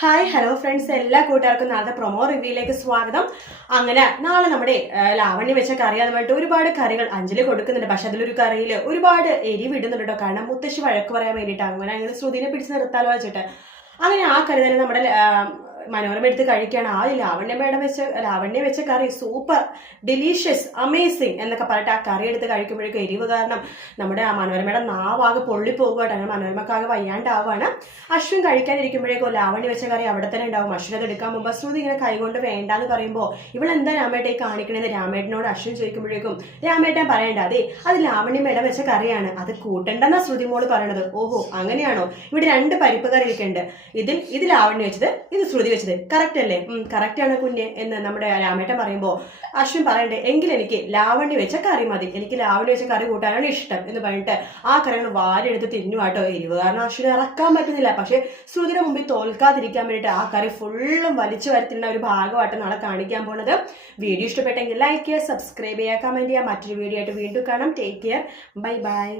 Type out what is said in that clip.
Hi hello friends, എല്ലാ കൂട്ടുകാർക്കും നാളത്തെ പ്രൊമോ റിവ്യൂയിലേക്ക് സ്വാഗതം. അങ്ങനെ നാളെ നമ്മുടെ ലാവണ്യ വെച്ച കറിയാന്ന് പറഞ്ഞിട്ട് ഒരുപാട് കറികൾ അഞ്ജലി കൊടുക്കുന്നുണ്ട്. പക്ഷെ അതിലൊരു കറിയിൽ ഒരുപാട് എരിവ് ഇടുന്നുണ്ട് കേട്ടോ. കാരണം മുത്തശ്ശി വഴക്ക് പറയാൻ വേണ്ടിയിട്ട് അങ്ങനെ ശ്രുതിനെ പിടിച്ച് നിർത്താലോ വെച്ചിട്ട് അങ്ങനെ ആ കറി തന്നെ നമ്മുടെ മനോരമ എടുത്ത് കഴിക്കുകയാണ്. ആ ലാവണ്യ വെച്ച കറി സൂപ്പർ ഡെലീഷ്യസ് അമേസിങ് എന്നൊക്കെ പറഞ്ഞിട്ട് ആ കറി എടുത്ത് കഴിക്കുമ്പോഴേക്കും എരിവ് കാരണം നമ്മുടെ ആ മനോരമയുടെ നാവാകെ പൊള്ളിപ്പോകുകയാണ്. അങ്ങനെ മനോരമക്കാകെ വയ്യാണ്ടാവുകയാണ്. അശ്വിൻ കഴിക്കാനിരിക്കുമ്പോഴേക്കും ലാവണ്യ വെച്ച കറി അവിടെ തന്നെ ഉണ്ടാവും. അശ്വിൻ അത് എടുക്കാൻ മുമ്പ് ശ്രുതി ഇങ്ങനെ കൈകൊണ്ട് വേണ്ടാന്ന് പറയുമ്പോൾ ഇവളെന്താ രാമേട്ടെ കാണിക്കണേന്ന് രാമേട്ടനോട് അശ്വിൻ ചോദിക്കുമ്പോഴേക്കും രാമേട്ടൻ പറയണ്ട, അതെ അത് ലാവണ്യമേട വെച്ച കറിയാണ്, അത് കൂട്ടണ്ടെന്നാ ശ്രുതി മോള് പറയണത്. ഓഹോ അങ്ങനെയാണോ? ഇവിടെ 2 പരിപ്പ് കറി ഇരിക്കുന്നുണ്ട്. ഇത് ലാവണ്യ വെച്ചത്, ഇത് ശ്രുതി വെച്ചത്. കറക്റ്റ് അല്ലേ? കറക്റ്റ് ആണ് കുഞ്ഞ് എന്ന് നമ്മുടെ രാമേട്ടൻ പറയുമ്പോൾ അശ്വിൻ പറയണ്ടേ, എങ്കിൽ എനിക്ക് ലാവണ്യ വെച്ച കറി മതി, എനിക്ക് ലാവണ്യ വെച്ച കറി കൂട്ടാനാണ് ഇഷ്ടം എന്ന് പറഞ്ഞിട്ട് ആ കറികൾ വാരെടുത്ത് തിന്നുവാട്ടോ. എരിവ് കാരണം അശ്വിന് ഇറക്കാൻ പറ്റുന്നില്ല. പക്ഷെ ശ്രുതിയുടെ മുമ്പിൽ തോൽക്കാതിരിക്കാൻ വേണ്ടിയിട്ട് ആ കറി ഫുള്ളും വലിച്ചു വരുത്തുന്ന ഒരു ഭാഗമായിട്ട് നാളെ കാണിക്കാൻ പോണത്. വീഡിയോ ഇഷ്ടപ്പെട്ടെങ്കിൽ ലൈക്ക് ചെയ്യുക, സബ്സ്ക്രൈബ് ചെയ്യുക, കമന്റ് ചെയ്യുക. മറ്റൊരു വീഡിയോ ആയിട്ട് വീണ്ടും കാണാം. Take care, bye bye.